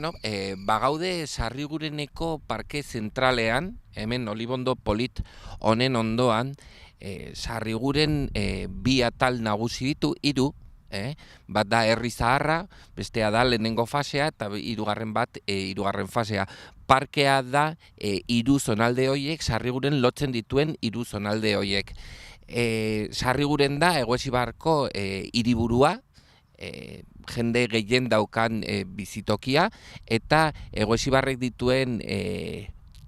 Bueno, bagaude Sarrigureneko parke zentralean, hemen Olibondo polit honen ondoan, Sarriguren bi atal nagusi ditu, hiru, bat da herri zaharra, bestea da lehenengo fasea, eta hirugarren fasea. Parkea da hiru zonalde horiek, Sarriguren lotzen dituen hiru zonalde horiek. Sarriguren da Eguesibarko hiriburua, jende gehien daukan bizitokia, eta Eguesibarrek dituen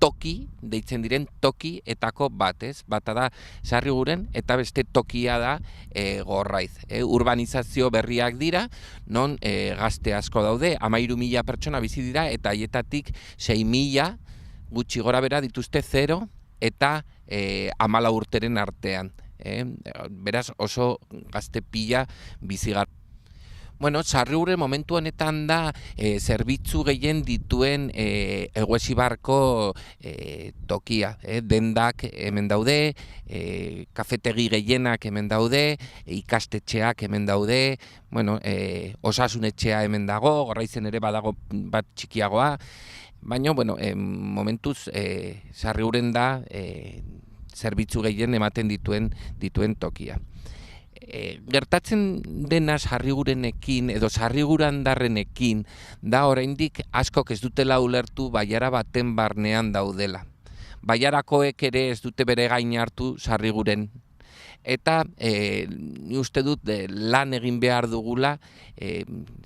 toki, deitzen diren tokietako bat, ez? Bata da Sarriguren, eta beste tokia da Gorraiz. Urbanizazio berriak dira, non gazte asko daude, 13.000 pertsona bizi dira, eta haietatik 6.000 gutxi gora bera dituzte 0 eta 14 urteren artean. Beraz oso gazte pila bizi gara. Bueno, Sarriguren momentu honetan da zerbitzu gehien dituen Eguesibarko tokia. Dendak hemen daude, kafetegi gehienak hemen daude, ikastetxeak hemen daude, bueno, osasunetxea hemen dago, Gorraizen ere badago bat txikiagoa, baina, bueno, momentuz Sarriguren da zerbitzu gehien ematen dituen tokia. Gertatzen dena Sarrigurenekin edo Sarrigurandarrenekin da oraindik askok ez dutela ulertu bailara baten barnean daudela. Baiarakoek ere ez dute bere gain hartu Sarriguren. Eta ni uste dut lan egin behar dugula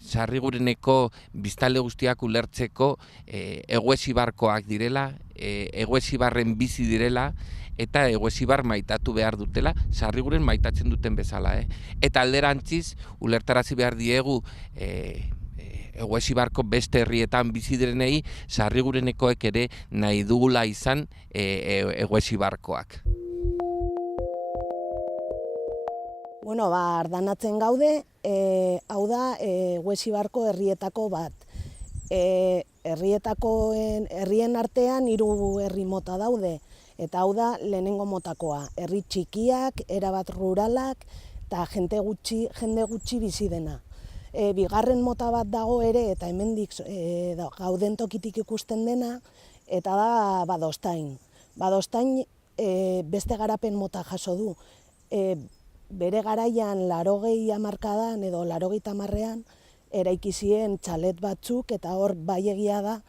Sarrigureneko biztanle guztiak ulertzeko Eguesibarkoak direla, Eguesibarren bizi direla, eta Eguesibar maitatu behar dutela, Sarriguren maitatzen duten bezala. Eta alderantziz, ulertarazi behar diegu Eguesibarko beste herrietan bizi direnei, Sarrigurenekoek ere nahi dugula izan Eguesibarkoak. Bueno, ardanatzen gaude, hau da Eguesibarko herrietako bat. Herrien artean 3 herri mota daude. Eta hau da lehenengo motakoa, herri txikiak, erabat ruralak eta jende gutxi bizi dena. Bigarren mota bat dago ere, eta hemendik gauden tokitik ikusten dena, eta da Badostain. Badostain beste garapen mota jaso du. Bere garaian 80 hamarkadan edo 80 hamarrean eraiki ziren txalet batzuk, eta hor bai egia da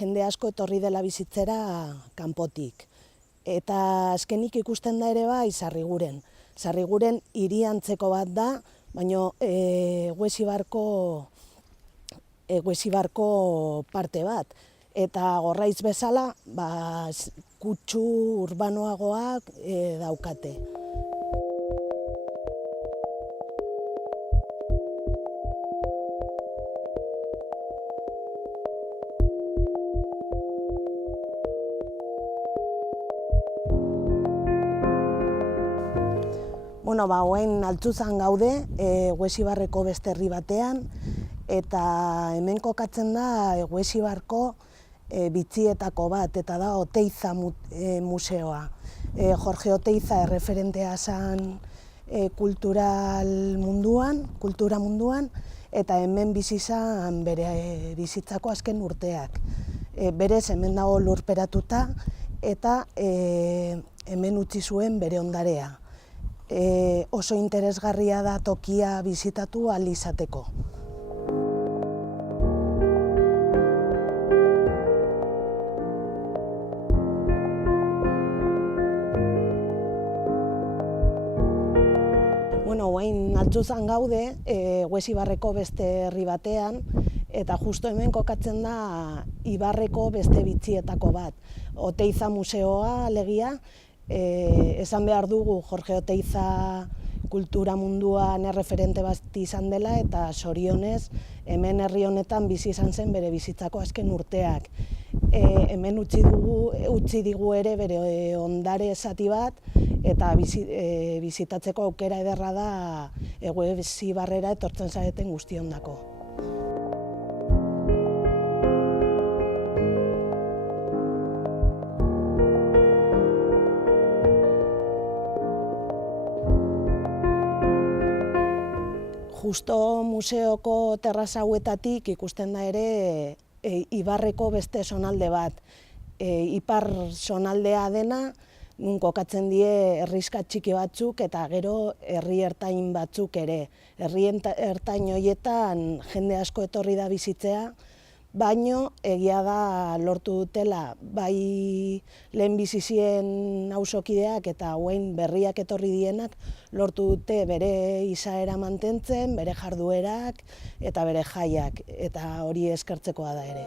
jende asko etorri dela bizitzera kanpotik. Eta azkenik ikusten da ere bai Sarriguren. Sarriguren hiri antzeko bat da, baina Eguesibarko parte bat. Eta Gorraiz bezala, kutsu urbanoagoak daukate. Bueno, hoain Altzuzan gaude, Eguesibarreko beste herri batean, eta hemen kokatzen da Eguesibarko bitxietako bat, eta da Oteiza museoa. Jorge Oteiza erreferentea zen kultura munduan, eta hemen bizi zen bere bizitzako azken urteak. Berez hemen dago lurperatuta, eta hemen utzi zuen bere ondarea. Oso interesgarria da tokia bizitatu ahal izateko. Bueno, hoain Altzuzan gaude, Eguesibarreko beste herri batean, eta justo hemen kokatzen da Ibarreko beste bitxietako bat. Oteiza museoa alegia, esan behar dugu Jorge Oteiza kultura munduan erreferente bat izan dela, eta zorionez hemen herri honetan bizi izan zen bere bizitzako azken urteak. Hemen utzi digu ere bere ondare zati bat, eta bizitatzeko aukera ederra da Eguesibarrera etortzen zareten guztiondako. Justo museoko terraza hauetatik ikusten da ere ibarreko beste zonalde bat. Ipar zonaldea dena, nun kokatzen die herrixka txiki batzuk eta gero herri ertain batzuk ere. Herri ertain horietan jende asko etorri da bizitzea, baino egia da lortu dutela bai lehen bizizien auzokideak eta hauen berriak etorri dienak lortu dute bere izaera mantentzen, bere jarduerak eta bere jaiak, eta hori eskertzekoa da ere.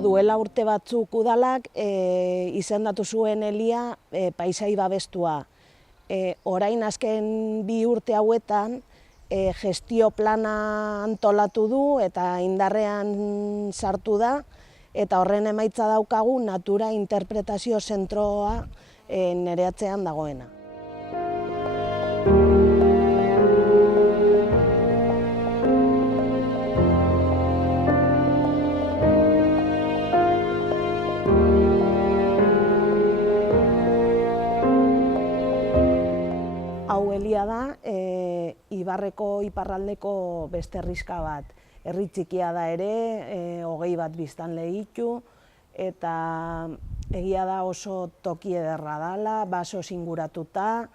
Duela urte batzuk udalak izendatu zuen Elia paisai babestua. Orain azken 2 urte hauetan gestio plana antolatu du eta indarrean sartu da, eta horren emaitza daukagu natura interpretazio zentroa Nereatzean dagoena. Hau Elia da, Ibarreko iparraldeko beste herrixka bat. Herri txikia da ere, 20 bat biztanle ditu, eta egia da oso toki ederra dela, basoz inguratuta,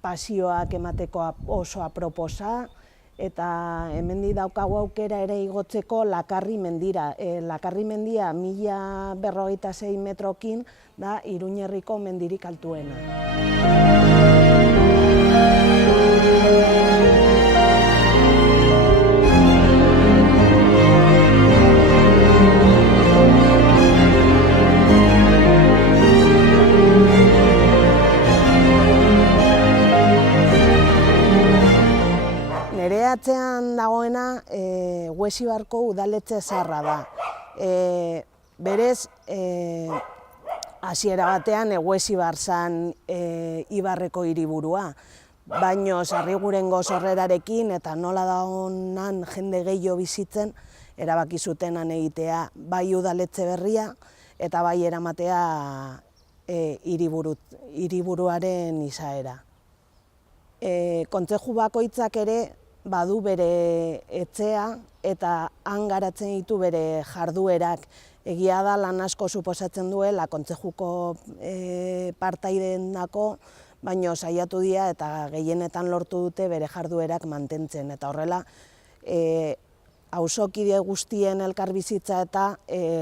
pasioak emateko oso aproposa, eta hemendik daukagu aukera ere igotzeko Lakarri mendira. Lakarri mendia 1056 metrokin da Iruñerriko mendirik altuena. Nereatzean dagoena Huesibarko udaletxe zaharra da. Berez, hasiera batean Huesibar zan Ibarreko hiriburua, baino Sarrigurengo sorrerarekin eta nola dagoenan jende gehiago bizitzen, erabaki zuten han egitea bai udaletxe berria eta bai eramatea hiriburuaren izaera. Kontzeju bakoitzak ere badu bere etxea eta han garatzen ditu bere jarduerak. Egia da lan asko suposatzen duela kontzejuko partaideentzako, baino saiatu dira eta gehienetan lortu dute bere jarduerak mantentzen, eta horrela auzokide guztien elkarbizitza eta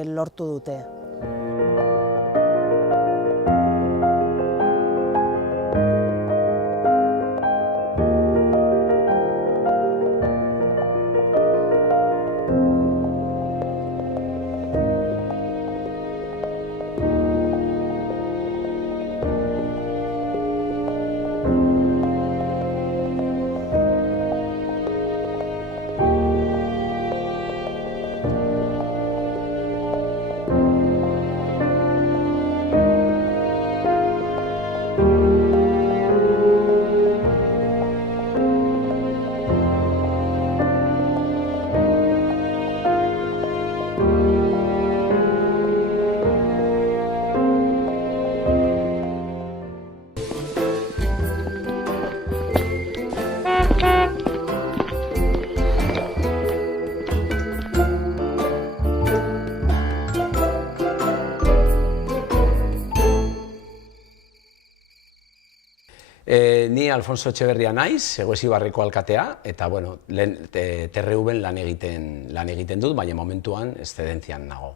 lortu dute. Ni Alfonso Etxeberria naiz, Huesibarreko alkatea, eta TRV-en lan egiten dut, baina momentuan eszedentzian nago.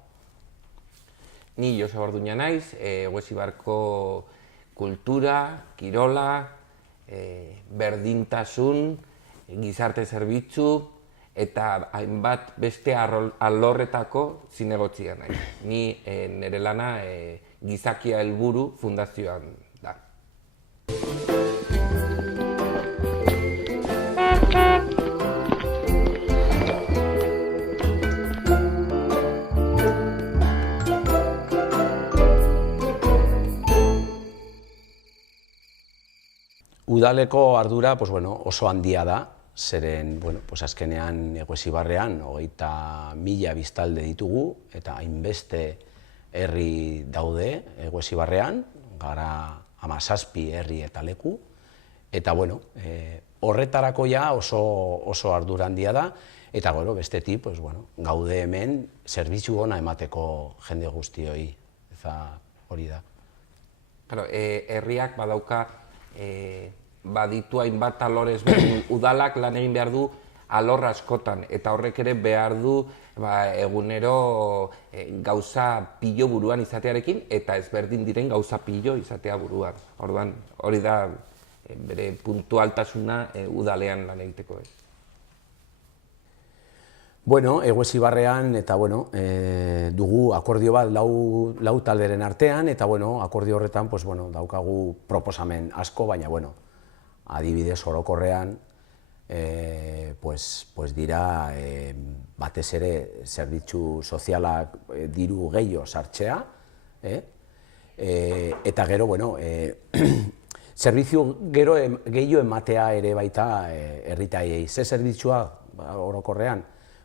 Ni Joseba Orduña naiz, Huesibarko kultura, kirola, berdintasun, gizarte zerbitzu eta hainbat beste alorretako zinegotzia naiz. Ni nire lana Gizakia Helburu Fundazioan da. Udaleko ardura oso handia da, zeren azkenean Huesibarrean 20.000 biztalde ditugu eta hainbeste herri daude Eguesibarrean, gara 17 herri eta leku, eta bueno, horretarako ja oso ardura handia da, eta bestetik gaude hemen zerbitzu ona emateko jende guztioi, eta hori da. Herriak badauka, baditu hainbat alorez udalak lan egin behar du alor askotan, eta horrek ere behar du egunero gauza pilo buruan izatearekin, eta ezberdin diren gauza pilo izatea buruan. Orduan, hori da bere puntualtasuna udalean lan egiteko. Eguesibarrean eta dugu akordio bat lau talderen artean, eta akordio horretan daukagu proposamen asko, baina adibidez orokorrean dira batez ere zerbitzu sozialak diru gehiago sartzea, eta gero zerbitzu gehiago ematea ere baita herritaiei. Ze zerbitzua orokorrean?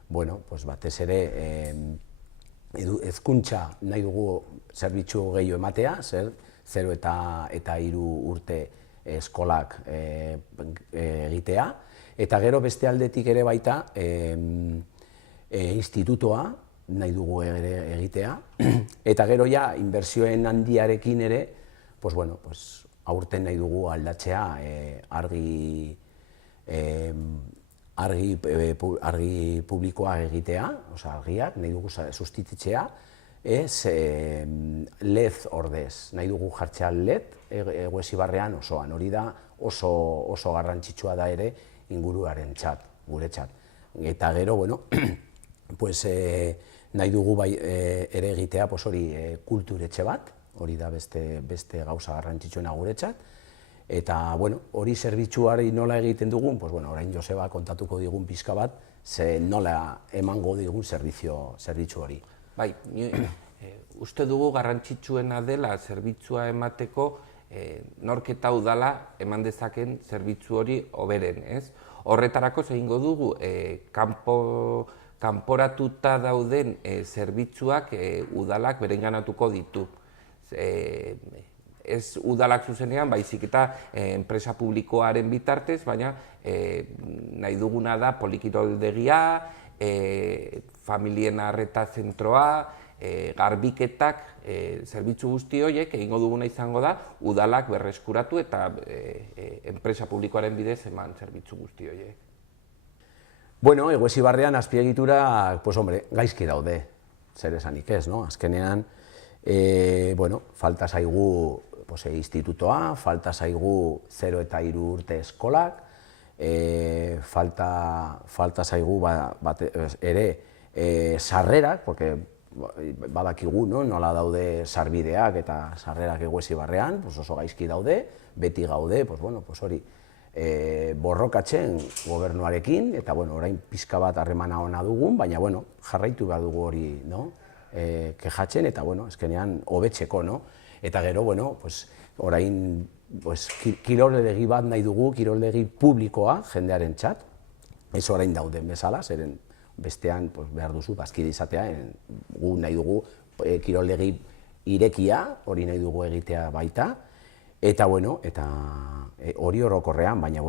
Batez ere hezkuntza nahi dugu zerbitzu gehiago ematea, 0 eta 3 urte eskolak egitea, eta gero beste aldetik ere baita institutoa nahi dugu egitea, eta gero ja inbertsioen handiarekin ere aurten nahi dugu aldatzea argi publikoa egitea, argiak nahi dugu sustituitzea, LED ordez, nahi dugu jartzea LED Eguesibarrean osoan, hori da oso garrantzitsua da ere inguruaren txat, gure txat. Eta gero, nahi dugu ere egitea hori kulturetxe bat, hori da beste gauza garrantzitsuena gure txat, eta hori zerbitzuari nola egiten dugun, orain Joseba kontatuko digun pixka bat, ze nola emango digun zerbitzu hori. Bai, uste dugu garrantzitsuena dela zerbitzua emateko nork eta udala eman dezaken zerbitzu hori hoberen, ez? Horretarako egingo dugu kanporatuta dauden zerbitzuak udalak berenganatuko ditu. Ez udalak zuzenean, baizik eta enpresa publikoaren bitartez, baina nahi duguna da polikiroldegia, familien arreta zentroa, garbiketak, zerbitzu guzti horiek egingo duguna izango da udalak berreskuratu eta enpresa publikoaren bidez eman zerbitzu guzti horiek. Eguesibarrean azpiegitura, gaizki daude, zer esanik ez, azkenean, falta zaigu institutoa, falta zaigu 0 eta 3 urte eskolak, falta zaigu ere sarrerak, porque badakigu nola daude sarbideak eta sarrerak Eguesibarrean, oso gaizki daude, beti gaude, hori borrokatzen gobernuarekin, eta orain pixka bat harremana ona dugun, baina jarraitu behar dugu hori kejatzen, eta azkenean hobetzeko, eta gero orain kiroldegi bat nahi dugu, kiroldegi publikoa jendearen txat, ez orain dauden bezala, zeren bestean behar duzu bazkide izatea, gu nahi dugu kiroldegi irekia, hori nahi dugu egitea baita, eta hori orokorrean, baina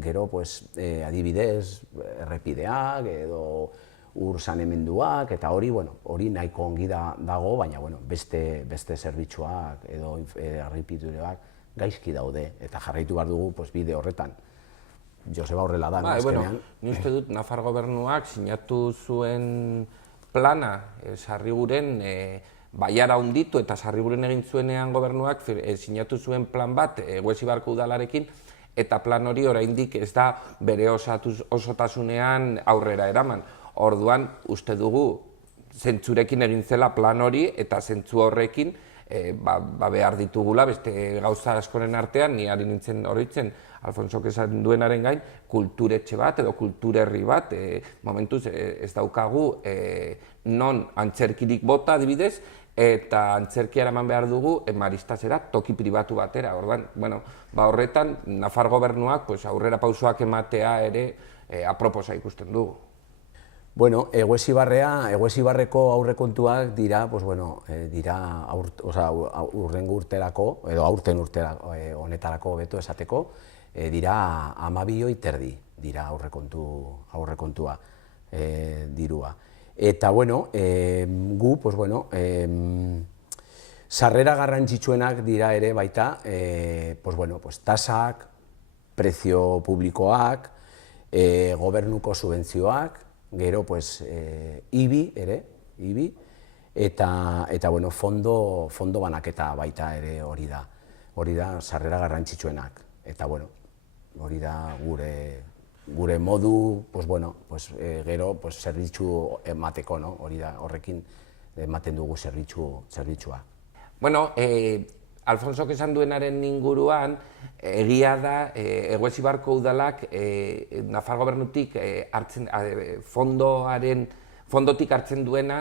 gero adibidez errepideak edo ur saneamenduak, eta hori nahiko ongi dago, baina beste zerbitzuak edo errepideak gaizki daude, eta jarraitu behar dugu bide horretan. Joseba horrela da, azkenean. Ni uste dut Nafar gobernuak sinatu zuen plana Sarriguren baiara hunditu eta Sarriguren egin zuenean gobernuak sinatu zuen plan bat Eguesibarko udalarekin, eta plan hori oraindik ez da bere osotasunean aurrera eraman. Orduan, uste dugu, zentzurekin egin zela plan hori eta zentzu horrekin behar ditugula, beste gauza askoren artean, ni ari nintzen horitzen, Alfonsok esan duenaren gain, kulturetxe bat edo kulturerri bat, momentuz ez daukagu non antzerkirik bota adibidez, eta antzerkia eraman behar dugu Maristazera, toki pribatu batera. Orduan, horretan, Nafar gobernuak aurrera pausoak ematea ere aproposa ikusten dugu. Bueno, Eguesibarreko aurrekontuak dira, pues bueno, dira urrengo urterako, edo aurten urterako, honetarako beto esateko, dira 12 milioi terdi dira aurrekontua dirua. Eta bueno, gu, pues bueno, sarrera garrantzitsuenak dira ere baita, pues bueno, pues tasak, prezio publikoak, gobernuko subentzioak, gero, pues, IBI ere, eta bueno, fondo banaketa baita ere hori da sarrera garrantzitsuenak. Eta bueno, hori da gure modu, pues bueno, pues, gero, pues, zerbitzu emateko, no? Hori da, horrekin ematen dugu zerbitzua. Bueno, Alfonsok esan duenaren inguruan, egia da, Eguesibarko udalak Nafar gobernutik fondotik hartzen duena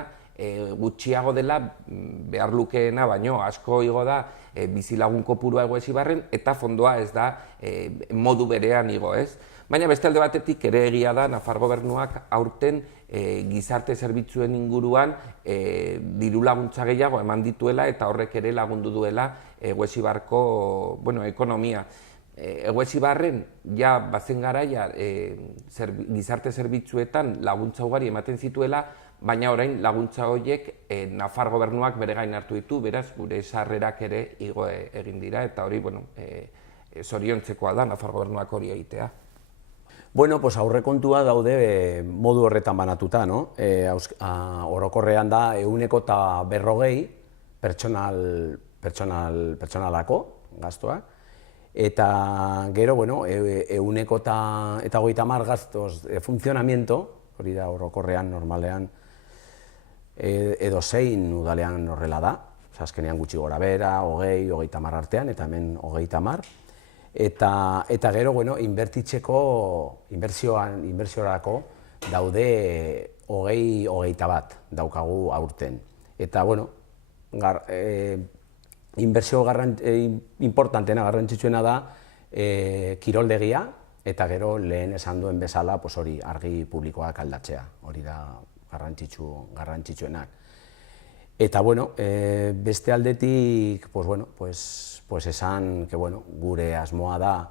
gutxiago dela behar lukeena, baino asko igo da bizilagun kopurua Eguesibarren eta fondoa ez da modu berean igo, ez? Baina beste alde batetik ere egia da Nafar gobernuak aurten gizarte zerbitzuen inguruan diru laguntza gehiago eman dituela eta horrek ere lagundu duela Eguesibarko ekonomia. Eguesibarren ja bazen garaia gizarte zerbitzuetan laguntza ugari ematen zituela, baina orain laguntza horiek Nafar gobernuak bere gain hartu ditu, beraz gure sarrerak ere igo egin dira eta hori zoriontzekoa da Nafar gobernuak hori egitea. Bueno, pues aurrekontua daude modu horretan banatuta, no? Orokorrean da 140 pertsonalako gastuak, eta gero, bueno, 130 gastos de funcionamiento, hori da orokorrean normalean edo zein udalean horrela da, azkenean gutxi gora bera, 20-30 artean, eta hemen 30. Eta gero, bueno, inbertsiorako daude 20-21 daukagu aurten. Eta, bueno, inbertsio importantena, garrantzitsuena da kiroldegia, eta gero lehen esan duen bezala, hori argi publikoak aldatzea, hori da garrantzitsuenak. Eta, bueno, beste aldetik, pues esan, gure asmoa da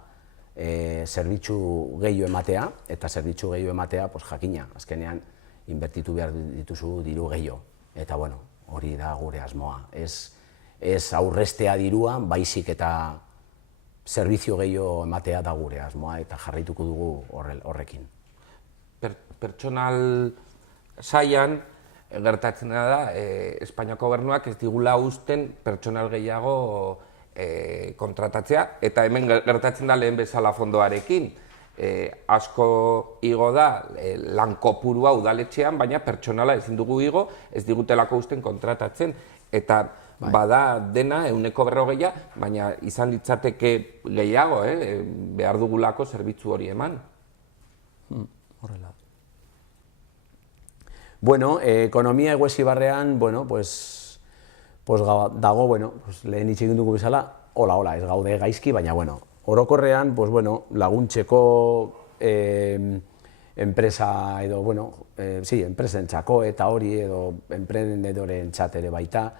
zerbitzu gehiago ematea, eta zerbitzu gehiago ematea, jakina, azkenean, inbertitu behar dituzu diru gehiago. Eta, bueno, hori da gure asmoa. Ez aurrestea dirua, baizik eta zerbitzu gehiago ematea da gure asmoa, eta jarraituko dugu horrekin. Pertsonal saian, gertatzen da, Espainiako gobernuak ez digula uzten pertsonal gehiago kontratatzea, eta hemen gertatzen da lehen bezala fondoarekin. Asko igo da lan kopurua udaletxean, baina pertsonala ezin dugu igo, ez digutelako uzten kontratatzen. Eta bada dena 140, baina izan ditzateke gehiago, behar dugulako zerbitzu hori eman. Horrela. Bueno, ekonomia Eguesibarrean, dago, lehen hitz egin dugu bezala, hola, ez gaude gaizki, baina, orokorrean, laguntzeko enpresa edo, enpresentzako eta hori edo enprendedorentzat ere baita,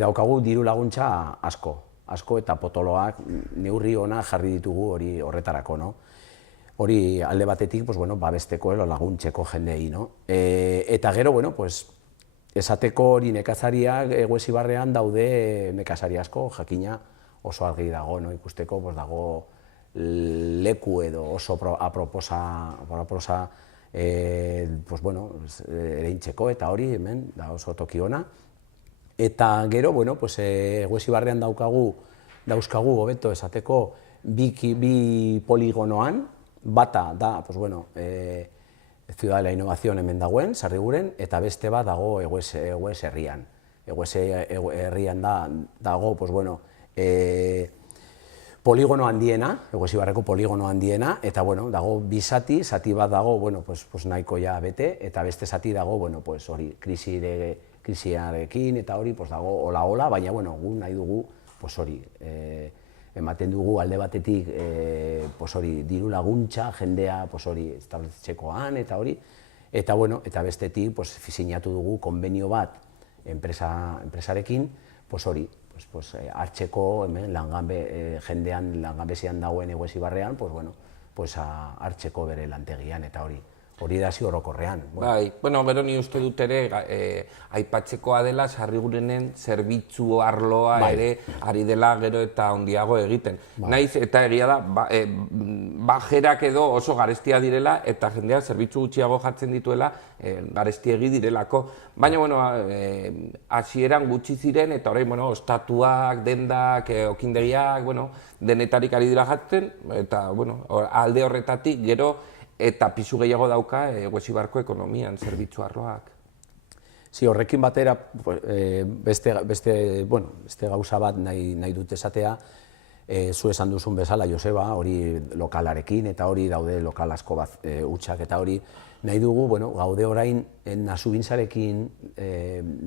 daukagu diru laguntza asko eta potoloak neurri ona jarri ditugu hori horretarako, no? Hori alde batetik, babesteko edo laguntzeko jendei, no? Eta gero, esateko hori nekazariak Eguesibarrean daude nekazari asko, jakina oso argi dago, no? Ikusteko dago leku edo oso aproposa ereintzeko eta hori hemen da oso toki ona. Eta gero, Eguesibarrean dauzkagu hobeto esateko bi poligonoan, bata da, Ciudad de la Innovación hemen dagoen, Sarriguren, eta beste bat dago Egues herrian. Egues herrian dago, poligono handiena, Eguesibarreko poligono handiena, eta dago bi zati bat dago, nahiko ja bete, eta beste zati dago, hori, krisiarekin, eta hori, dago hola, baina, gu nahi dugu, hori, ematen dugu alde batetik diru laguntza, jendea establetzekoan eta hori, Eta, bueno, eta bestetik, sinatu dugu konbenio bat enpresarekin, hori, hartzeko, jendean langabezian dagoen Eguesibarrean, hartzeko bere lantegian, eta hori da orokorrean. Bai, gero ni uste dut ere, aipatzekoa dela Sarrigurenen zerbitzu arloa ere ari dela gero eta handiago egiten. Naiz eta egia da, bajerak edo oso garestia direla eta jendeak zerbitzu gutxiago jartzen dituela garestiegi direlako. Baina, hasieran gutxi ziren eta orain, ostatuak, dendak, okindegiak, denetarik ari dira jartzen, eta alde horretatik gero eta pisu gehiago dauka Eguesibarko ekonomian zerbitzu arloak. Horrekin batera, beste gauza bat nahi dut esatea, zu esan duzun bezala, Joseba, hori lokalarekin, eta hori daude lokal asko bat hutsak, eta hori nahi dugu, gaude orain Nasubintzarekin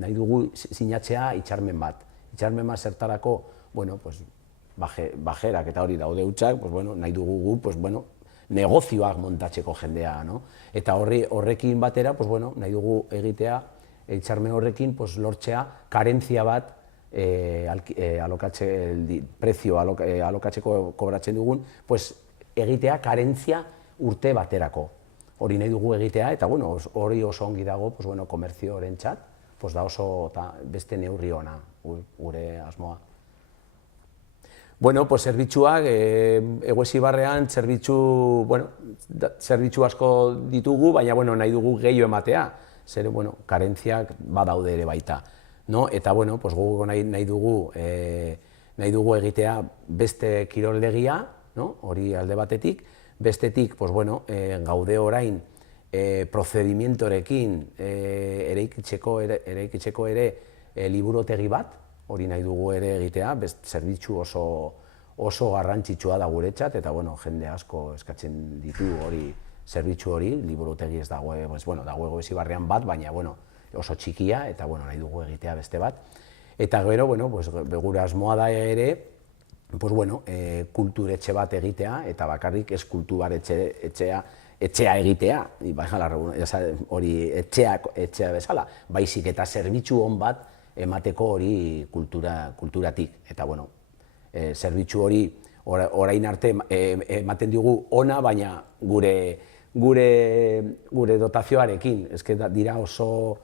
nahi dugu sinatzea hitzarmen bat. Hitzarmen bat zertarako, bajerak eta hori daude hutsak, nahi dugu gu, negozioak montatzeko jendea, eta horrekin batera, nahi dugu egitea, hitzarmen horrekin lortzea karentzia bat prezio alokatzeko kobratzen dugun, egitea karentzia urte baterako. Hori nahi dugu egitea, eta hori oso ongi dago komertzioarentzat, da oso beste neurri ona gure asmoa. Zerbitzuak, Eguesibarrean zerbitzu asko ditugu, baina nahi dugu gehiago ematea, zer karentziak badaude ere baita. Eta guk nahi dugu egitea beste kiroldegia, hori alde batetik, bestetik gaude orain prozedimientorekin eraikitzeko ere liburutegi bat, hori nahi dugu ere egitea, zerbitzu oso garrantzitsua da guretzat, eta jende asko eskatzen ditu hori zerbitzu hori, liburutegi ez dago Eguesibarrean bat, baina oso txikia, eta nahi dugu egitea beste bat. Eta gero, gure asmoa da ere, kulturetxe bat egitea, eta bakarrik ez kultur etxea egitea, hori etxea bezala, baizik eta zerbitzu on bat emateko hori kulturatik. Eta, zerbitzu hori orain arte ematen dugu ona, baina gure dotazioarekin, dira oso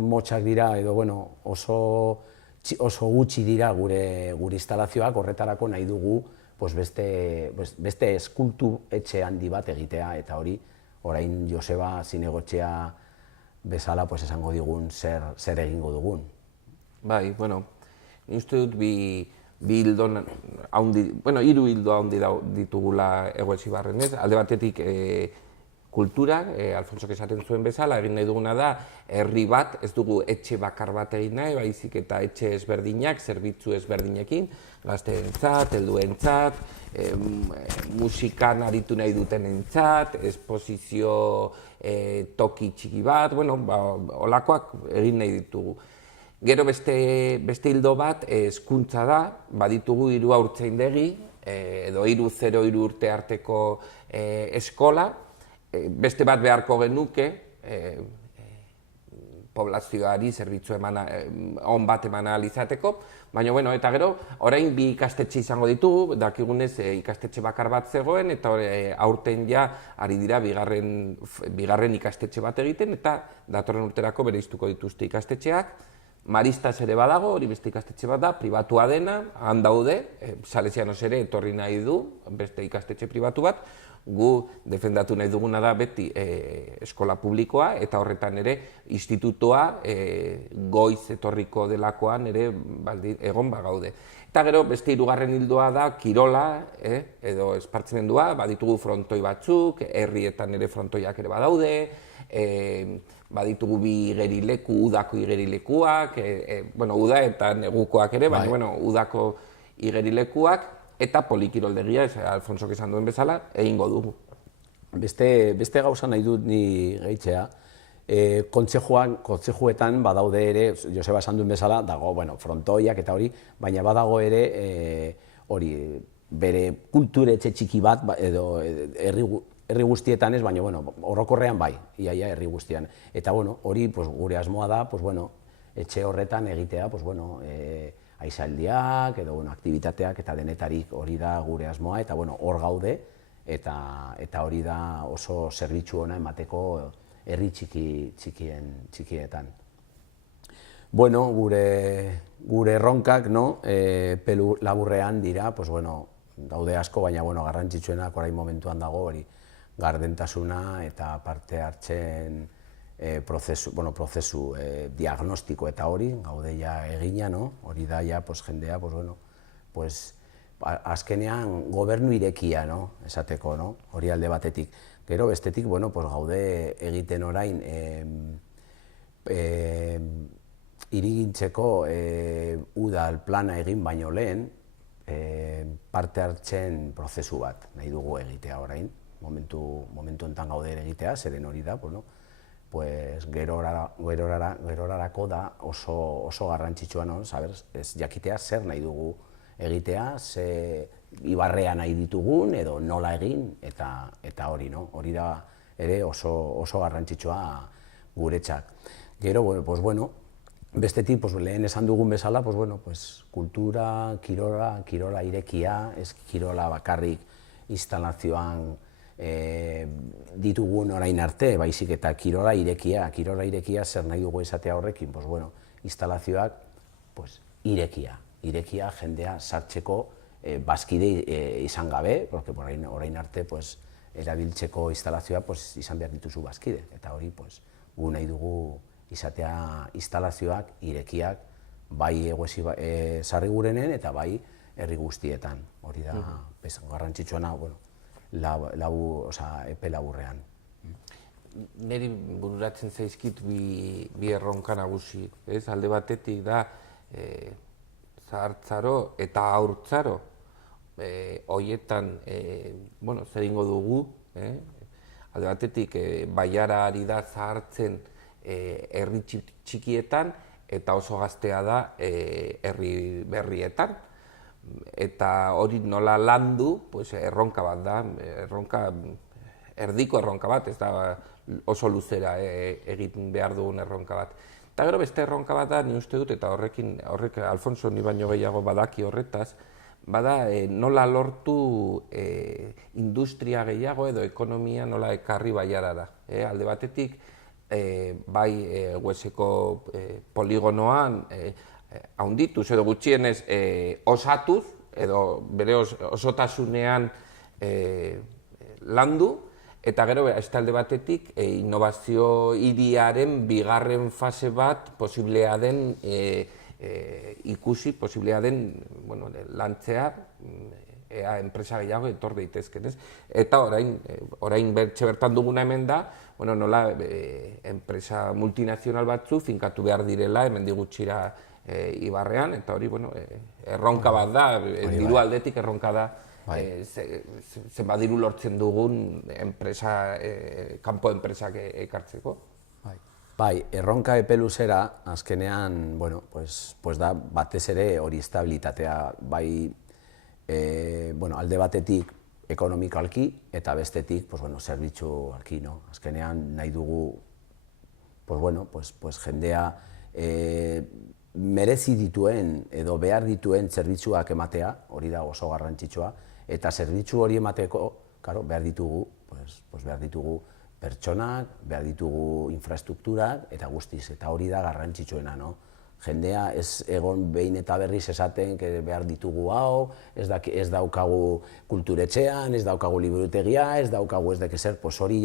motxak dira, edo oso gutxi dira gure instalazioak, horretarako nahi dugu beste eskultu etxe handi bat egitea, eta hori orain Joseba Zinegotxea bezala esango digun zer egingo dugun. Bai, ni uste dut hiru hildo handi ditugula Eguesibarren, ez? Alde batetik kultura, Alfonsok esaten zuen bezala, egin nahi duguna da, herri bat, ez dugu etxe bakar bat egin nahi, baizik eta etxe ezberdinak, zerbitzu ezberdinekin, gazteentzat, helduentzat, musikan aritu nahi dutenentzat, esposizio toki txiki bat, holakoak egin nahi ditugu. Gero beste hildo bat, hezkuntza da, baditugu 3 haurtzaindegi, edo 3-0 urte arteko eskola, beste bat beharko genuke, poblazioari zerbitzu on bat eman ahal izateko, baina, eta gero, orain 2 ikastetxe izango ditugu, dakigunez ikastetxe bakar bat zegoen, eta aurten ja ari dira bigarren ikastetxe bat egiten, eta datorren urterako bereiztuko dituzte ikastetxeak. Maristas ere badago, hori beste ikastetxe bat da, pribatua dena, han daude, Salesianos ere etorri nahi du, beste ikastetxe pribatu bat, gu defendatu nahi duguna da beti eskola publikoa, eta horretan ere institutoa goiz etorriko delakoan ere egon bagaude. Eta gero beste 3. hildoa da kirola, edo espartzimendua, baditugu frontoi batzuk, herrietan ere frontoiak ere badaude, baditugu 2 igerileku, udako igerilekuak, uda eta negukoak ere, baina udako igerilekuak, eta polikiroldegia, Alfonsok esan duen bezala, egingo dugu. Beste gauza nahi dut ni gehitzea, kontzejuetan badaude ere, Joseba esan duen bezala, dago frontoiak eta hori, baina badago ere hori bere kulturetxe txiki bat, edo herri guztietan ez, baina, bueno, orokorrean bai, iaia herri guztian. Eta, bueno, hori, pues, gure asmoa da, pues, bueno, etxe horretan egitea, pues, bueno, aizaldiak, edo, bueno, aktibitateak, eta denetarik hori da gure asmoa, eta, bueno, hor gaude, eta hori da oso zerbitzu ona emateko herri txikietan. Bueno, gure erronkak, no, pelu laburrean dira, pues, bueno, daude asko, baina, bueno, garrantzitsuenak orain momentuan dago hori gardentasuna eta parte hartzen prozesu diagnostiko eta hori, gaude ja egina, no? Hori da ja, pues, jendea, pues, bueno, pues, azkenean gobernu irekia, no? Esateko, no? Hori alde batetik. Gero bestetik, bueno, pues, gaude egiten orain hirigintzeko udal plana egin baino lehen, parte hartzen prozesu bat nahi dugu egitea orain, momentu enten gaude egitea, zeren hori da, bueno, pues, gerorarako da oso garrantzitsua, no? Ez jakitea zer nahi dugu egitea, ze ibarrea nahi ditugun edo nola egin, eta hori, no? Hori da ere oso garrantzitsua guretzat. Gero, pues, bueno, bestetik, pues, lehen esan dugun bezala, pues, bueno, pues, kultura, kirola irekia, ez kirola bakarrik instalazioan ditugun orain arte, baizik eta kirola irekia zer nahi dugu izatea horrekin, pues, bueno, instalazioak, pues, irekia jendea sartzeko bazkide izan gabe, porque orain arte, pues, erabiltzeko instalazioa, pues, izan behar dituzu bazkide, eta hori, pues, gu nahi dugu izatea instalazioak irekiak bai Sarrigurenen eta bai herri guztietan. Hori da garrantzitsuena, bueno, epe laburrean. Neri bururatzen zaizkit bi erronka nagusi, ez? Alde batetik da zahartzaro eta haurtzaro horietan, bueno, zer egingo dugu, alde batetik baiara ari da zahartzen herri txikietan eta oso gaztea da herri berrietan. Eta hori nola landu, erronka bat da, erdiko erronka bat, ez da oso luzera egiten behar dugun erronka bat. Eta gero beste erronka bat da, ni uste dut, eta horrek Alfonso ni baino gehiago badaki horretaz, bada nola lortu industria gehiago edo ekonomia nola ekarri baiarara. Alde batetik, bai Hueseko poligonoan haundituz edo gutxienez osatuz edo bere osotasunean landu, eta gero beste alde batetik innovazio hiriaren bigarren fase bat posiblea den ikusi, posiblea den lantzea, ea enpresa gehiago etor daitezken, ez? Eta orain bertan duguna hemen da, nola enpresa multinazional batzu finkatu behar direla hemendik gutxira Ibarrean, eta hori erronka bat da, diru aldetik erronka da, zenbat diru lortzen dugun kanpo enpresak ekartzeko. Bai, erronka epe luzera, azkenean, da batez ere hori estabilitatea, bai, alde batetik ekonomikalki eta bestetik zerbitzualki, azkenean nahi dugu jendea merezi dituen edo behar dituen zerbitzuak ematea, hori da oso garrantzitsua, eta zerbitzu hori emateko behar ditugu pertsonak, behar ditugu infrastrukturak eta guztiz, eta hori da garrantzitsuena. Jendea ez egon behin eta berriz esaten behar ditugu hau, ez daukagu kulturetxean, ez daukagu liburutegia, ez daukagu ez dekezer, hori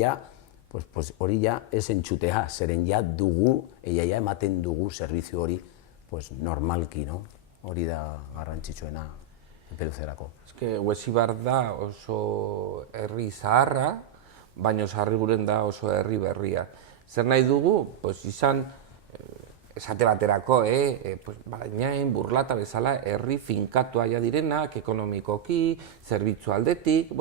ja ez entzutea, zeren ja dugu, ja ematen dugu zerbitzu hori normalki, hori da garrantzitsuena epeluzerako. Huesibar da oso herri zaharra, baina Sarriguren da oso herri berria. Zer nahi dugu, izan, esate baterako, Barainain, Burlata bezala, herri finkatua direnak, ekonomikoki, zerbitzu aldetik,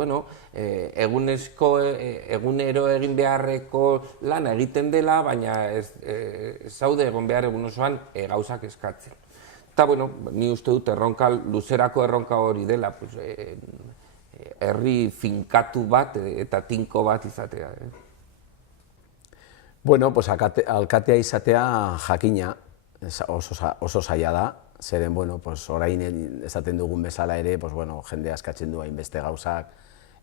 egunero egin beharreko lan egiten dela, baina ez zaude egon behar egun osoan gauzak eskatzen. Eta, ni uste dut luzerako erronka hori dela, herri finkatu bat eta tinko bat izatea. Bueno, pues alkatea izatea jakina oso zaila da, zeren, bueno, pues orain esaten dugun bezala ere, pues bueno, jendea eskatzen du hainbeste gauzak,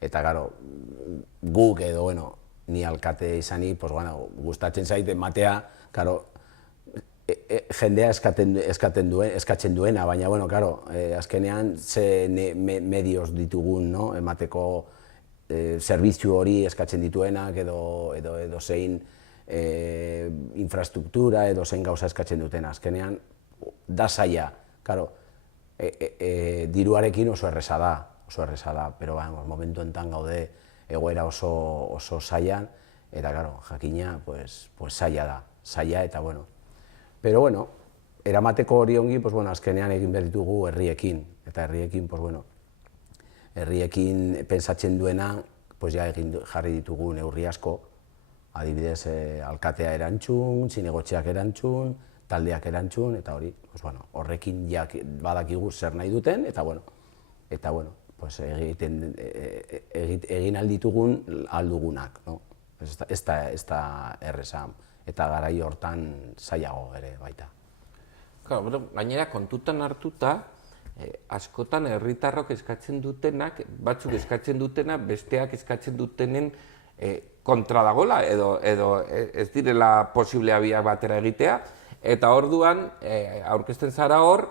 eta gero, guk edo, bueno, ni alkate izani, pues bueno, gustatzen zait ematea, gero, jendea eskatzen duena, baina, bueno, claro, azkenean ze medios ditugun, no? Emateko zerbitzu hori eskatzen dituenak edo zein infrastruktura edo zein gauza eskatzen dutena. Azkenean, da zaila, claro, diruarekin oso erreza da, pero momentu enten gaude egoera oso zailan, eta, claro, jakina, pues zaila da, zaila eta, bueno. Pero, bueno, eramateko hori ongi, pues, bueno, azkenean egin behar ditugu herriekin, eta herriekin, pues, bueno, herriekin pentsatzen duena, pues, ja jarri ditugu neurri asko, adibidez, alkatea erantzun, zinegotxeak erantzun, taldeak erantzun, eta hori, pues, bueno, horrekin badakigu zer nahi duten, eta, bueno, pues, egin alditugun aldugunak, no? Ez da erreza, eta garai hortan zailago ere baita. Gainera, kontutan hartuta, askotan herritarrok eskatzen dutenak, batzuk eskatzen dutena, besteak eskatzen dutenen kontra dagola, edo ez direla posiblea biak batera egitea, eta orduan, aurkezten zara hor,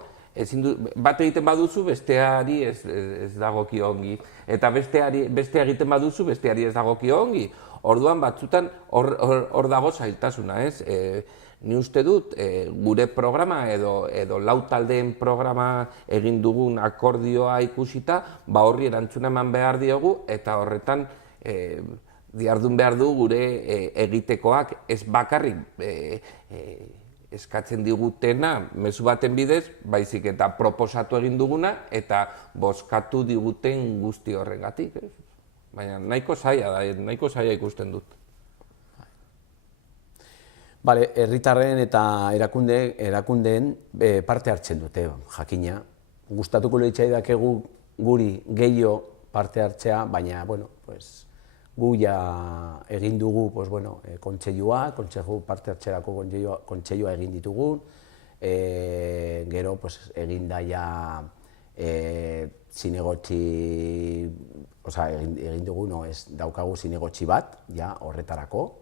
bat egiten baduzu, besteari ez dagokio ongi, eta bestea egiten baduzu, besteari ez dagokio ongi. Orduan batzutan hor dago zailtasuna, ez? Ni uste dut, gure programa edo lau taldeen programa egin dugun akordioa ikusita, ba horri erantzuna eman behar diogu, eta horretan dihardun behar du gure egitekoak ez bakarrik eskatzen digutena mezu baten bidez, baizik eta proposatu egin duguna eta bozkatu diguten guzti horrengatik. Baina nahiko zaila ikusten dut. Bale, herritarren eta erakundeen parte hartzen dute, jakina. Gustatuko litzaidakegu guri gehiago parte hartzea, baina, bueno, pues, gu ja egin dugu, pues, bueno, kontseilua, parte hartzerako kontseilua egin ditugu, gero, pues, egin da ja zinegotzi, egin dugu, no, ez daukagu zinegotzi bat, ja, horretarako,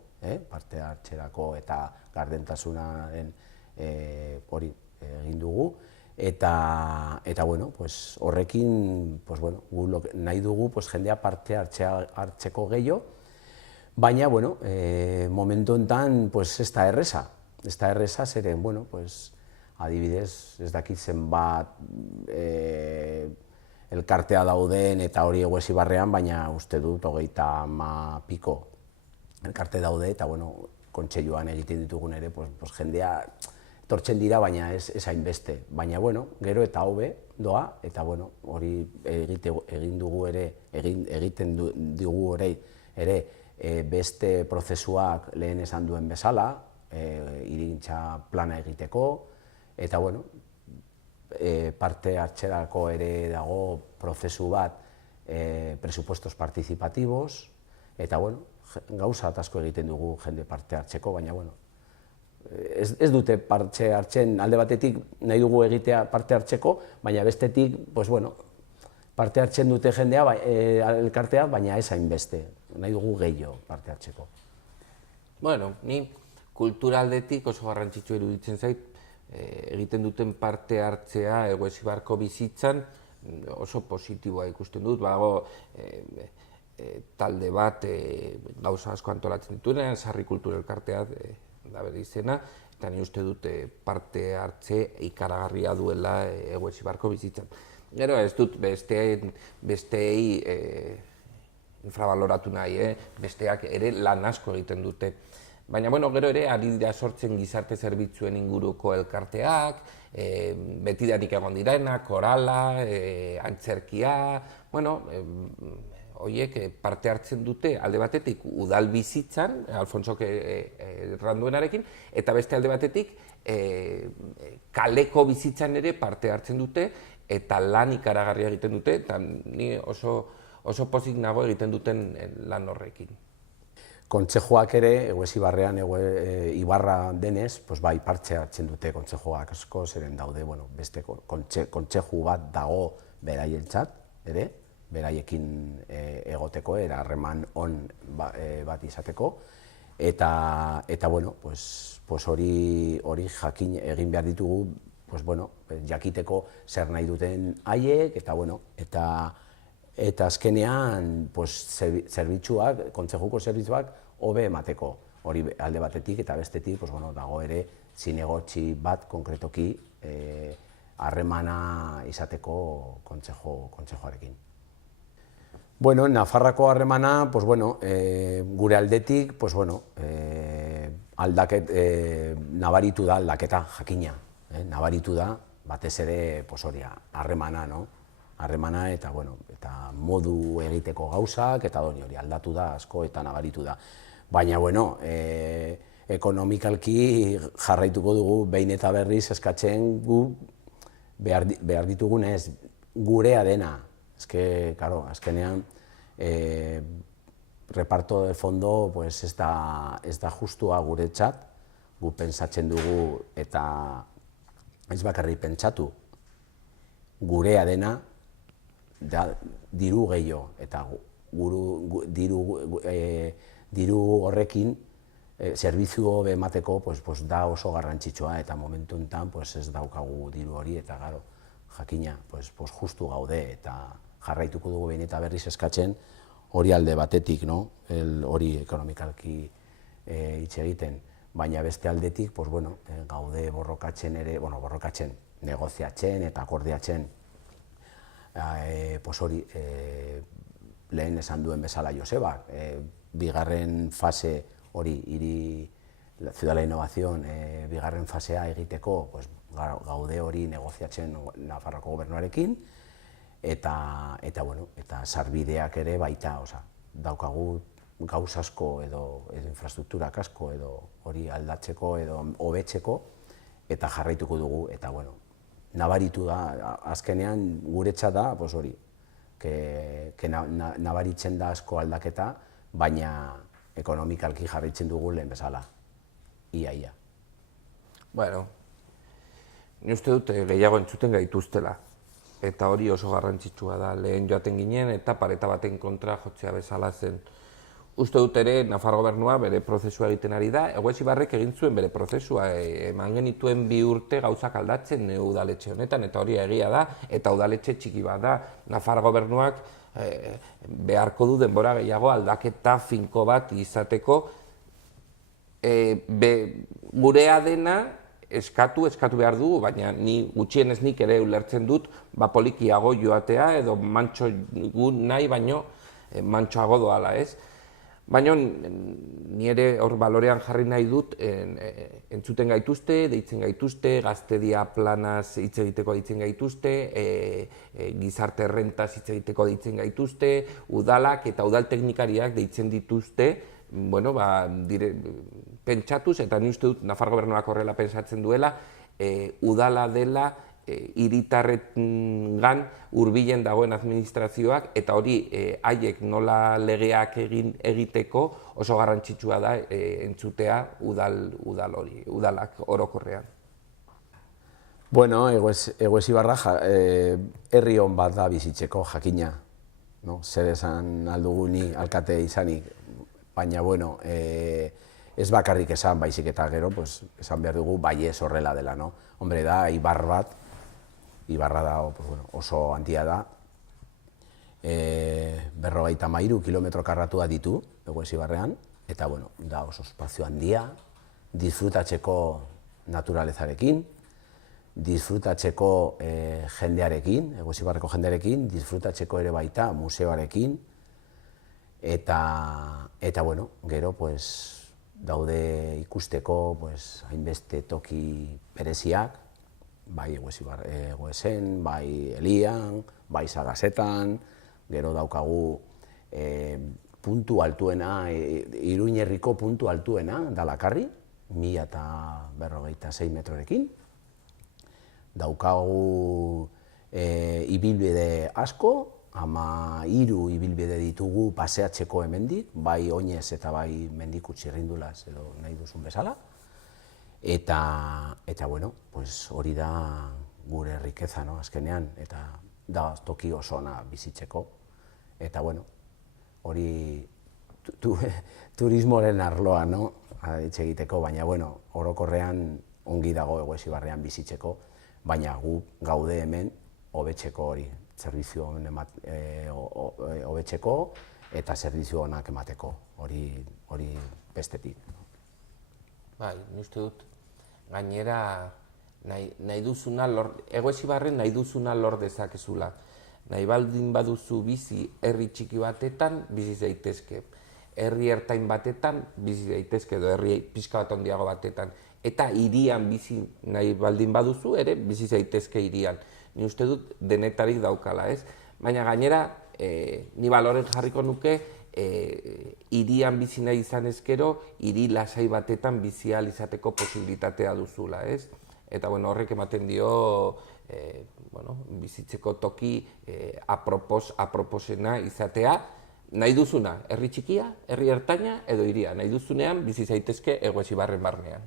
parte hartzerako eta gardentasunaren hori egin dugu, eta bueno, pues, horrekin, pues, bueno, nahi dugu, pues, jendea parte hartzeko gehiago, baina, bueno, momentu enten, pues, ez da erreza, zeren, bueno, pues, adibidez, ez dakit zenbat elkartea dauden eta hori Eguesibarrean, baina uste dut 30 piko elkarte daude, eta, bueno, kontseiluan egiten ditugun ere, pues, jendea etortzen dira, baina ez hainbeste. Baina, bueno, gero eta hobe doa, eta, bueno, hori egiten dugu ere beste prozesuak lehen esan duen bezala, hirigintza plana egiteko, eta, bueno, parte hartzerako ere dago prozesu bat presupuestos participativos, eta, bueno, gauza asko egiten dugu jende parte hartzeko, baina, bueno, ez dute parte hartzen, alde batetik nahi dugu egitea parte hartzeko, baina bestetik, pues, bueno, parte hartzen dute jendea, elkartea, baina ez hainbeste, nahi dugu gehiago parte hartzeko. Bueno, ni kulturaldetik oso garrantzitsua iruditzen zait, egiten duten parte hartzea Eguesibarko bizitzan oso positiboa ikusten dut, badago talde bat gauza asko antolatzen dituenean, Sarri Kultura Elkartea da bere izena, eta ni uste dut parte hartze ikaragarria duela Eguesibarko bizitzan. Gero ez dut besteei infrabaloratu nahi, besteak ere lan asko egiten dute. Baina, bueno, gero ere, ari dira sortzen gizarte zerbitzuen inguruko elkarteak, betidanik egon direnak, korala, antzerkia, bueno, horiek parte hartzen dute alde batetik udal bizitzan, Alfonsok erranduenarekin, eta beste alde batetik kaleko bizitzan ere parte hartzen dute, eta lan ikaragarria egiten dute, eta ni oso oso pozik nago egiten duten lan horrekin. Kontzejoak ere, Eguesibarrean Ibarra denez, bai partxe hartzen dute kontzejoak asko, zeren daude, beste kontzeju bat dago beraientzat, ere, beraiekin egoteko, harreman on bat izateko, eta hori jakin egin behar ditugu, jakiteko zer nahi duten haiek, eta azkenean zerbitzuak, kontzejuko zerbitzuak hobe emateko, hori alde batetik eta bestetik dago ere zinegotzi bat konkretoki harremana izateko kontzejoarekin. Nafarrako harremana, gure aldetik, nabaritu da aldaketa, jakina. Nabaritu da, batez ere, harremana, harremana eta modu egiteko gauzak, eta hori aldatu da asko eta nabaritu da. Baina, ekonomikalki jarraituko dugu behin eta berriz eskatzen gu behar ditugunez gurea dena. Azkenean, reparto de fondo ez da justua guretzat, gu pentsatzen dugu eta ez bakarrik pentsatu, gurea dena, diru gehiago, eta diru horrekin zerbitzu hobe emateko da oso garrantzitsua, eta momentu honetan ez daukagu diru hori, eta jakina, justu gaude, eta jarraituko dugu behin eta berriz eskatzen hori alde batetik, hori ekonomikalki hitz egiten, baina beste aldetik gaude borrokatzen ere, borrokatzen, negoziatzen eta akordiatzen, hori lehen esan duen bezala Josebak, bigarren fase hori, Ciudad de la Innovación, bigarren fasea egiteko, gaude hori negoziatzen Nafarroko gobernuarekin, eta sarbideak ere baita, daukagu gauz asko edo infrastrukturak asko edo hori aldatzeko edo hobetzeko, eta jarraituko dugu, eta nabaritu da, azkenean guretzat da, hori, nabaritzen da asko aldaketa, baina ekonomikalki jarraitzen dugu lehen bezala, ia. Ni uste dut gehiago entzuten gaituztela, eta hori oso garrantzitsua da, lehen joaten ginen eta pareta baten kontra jotzea bezala zen. Uste dut ere, Nafar gobernua bere prozesua egiten ari da, Eguesibarrek egin zuen bere prozesua, eman genituen 2 urte gauzak aldatzen udaletxe honetan, eta hori egia da, eta udaletxe txiki bat da. Nafar gobernuak beharko du denbora gehiago aldaketa finko bat izateko, gurea dena eskatu behar dugu, baina ni gutxienez nik ere ulertzen dut polikiago joatea edo mantxo nahi baino mantxoago doala, ez? Baina ni ere hor balorean jarri nahi dut, entzuten gaituzte, deitzen gaituzte, gaztedia planaz hitz egiteko deitzen gaituzte, gizarte errentaz hitz egiteko deitzen gaituzte, udalak eta udal teknikariak deitzen dituzte, pentsatuz, eta ni uste dut Nafar gobernuak horrela pentsatzen duela, udala dela hiritarrengan hurbilen dagoen administrazioak, eta hori haiek nola legeak egiteko oso garrantzitsua da entzutea udalak orokorrean. Eguesibarra herri hon bat da bizitzeko, jakina. Zer esan aldugu ni alkate izanik, baina ez bakarrik esan, baizik eta gero, esan behar dugu, bai ez horrela dela, Hombre, da, Ibar bat, Ibarra da oso handia da, 53 kilometro karratua ditu, Eguesibarrean, eta da oso espazio handia, disfrutatzeko naturalezarekin, disfrutatzeko jendearekin, Eguesibarreko jendearekin, disfrutatzeko ere baita museoarekin, eta gero, daude ikusteko hainbeste toki bereziak, bai Eguesen, bai Elian, bai Sagasetan, gero daukagu puntu altuena, Iruñerriko puntu altuena da Lakarri, 1056 metrorekin. Daukagu ibilbide asko, 13 ibilbide ditugu paseatzeko hemendik, bai oinez eta bai mendiku txirrindulaz edo nahi duzun bezala. Eta bueno, hori da gure rikeza, azkenean, eta da toki oso ona bizitzeko. Eta bueno, hori turismoren arloa, hitz egiteko, baina bueno, orokorrean ongi dago Eguesibarrean bizitzeko, baina gu gaude hemen hobetzeko hori, zerbizio hobetzeko eta zerbizio onak emateko, hori bestetik. Bai, uste dut, gainera nahi duzuna, Eguesibarren nahi duzuna lor dezakezula. Nahi baldin baduzu bizi herri txiki batetan, bizi daitezke. Herri ertain batetan, bizi daitezke, edo herri pixka bat handiago batetan. Eta hirian bizi nahi baldin baduzu, ere bizi daitezke hirian. Ni uste dut denetarik daukala, ez? Baina gainera, ni baloren jarriko nuke, hirian bizi nahi izan ezkero, hiri lasai batetan bizi ahal izateko posibilitatea duzula, ez? Eta horrek ematen dio bizitzeko toki aproposena izatea, nahi duzuna, herri txikia, herri ertaina edo hiria, nahi duzunean bizi zaitezke Eguesibarren barnean.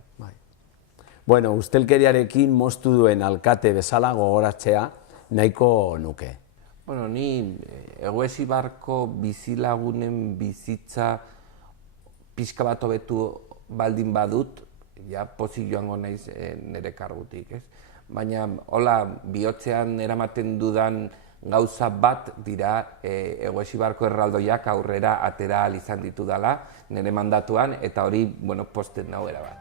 Bueno, ustelkeriarekin moztu duen alkate bezala gogoratzea nahiko nuke. Bueno, ni Eguesibarko bizilagunen bizitza pixka bat hobetu baldin badut, ja pozik joango naiz nire kargutik, ez? Baina, hola, bihotzean eramaten dudan gauza bat dira Eguesibarko erraldoiak aurrera atera ahal izan ditudala nire mandatuan, eta hori, posten nau erabat.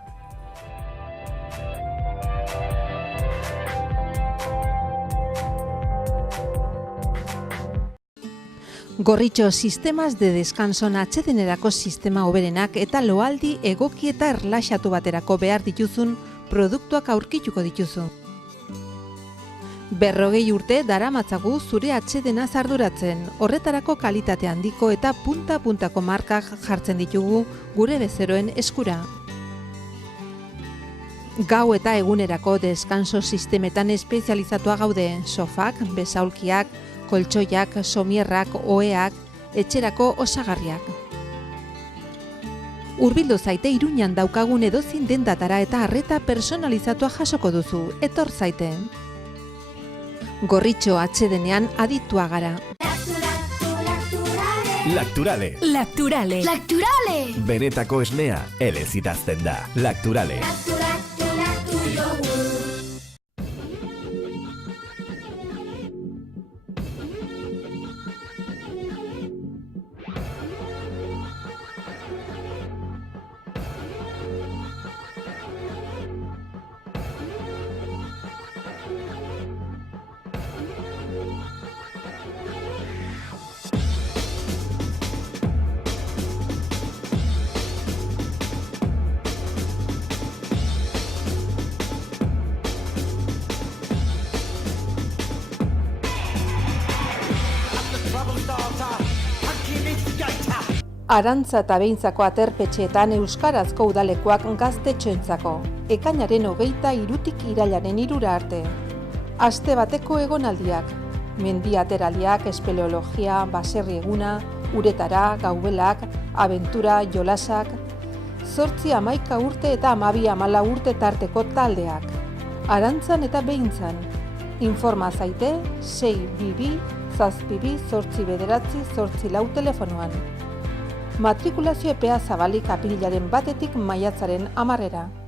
Gorritxo sistemas de descanson atsedenerako sistema hoberenak eta loaldi egoki eta erlaxatu baterako behar dituzun produktuak aurkituko dituzu. 40 urte daramatzagu zure atsedena arduratzen, horretarako kalitate handiko eta punta-puntako markak jartzen ditugu gure bezeroen eskura. Gau eta egunerako deskanso sistemetan espezializatua gaude, sofak, besaulkiak, koltsoiak, somierrak, oheak, etxerako osagarriak. Hurbildu zaite Iruñan daukagun edozein dendatara eta arreta personalizatua jasoko duzu, etor zaite. Gorritxo atsedenean aditua gara. Lacturale. Lacturale. Lacturale. Benetako esnea, elez idazten da. Lacturale. Arantza eta Behintzako aterpetxeetan euskarazko udalekoak gaztetxoentzako, ekainaren 23 irailaren 3 arte. Aste bateko egonaldiak, mendi ateraldiak, espeleologia, baserri eguna, uretara, gaubelak, abentura, jolasak, 8-11 urte eta 12-14 urte tarteko taldeak. Arantzan eta Behintzan. Informa zaite 622 zazpibi 8 telefonoan. Matrikulazio epea zabalik apirilaren 1 maiatzaren 10.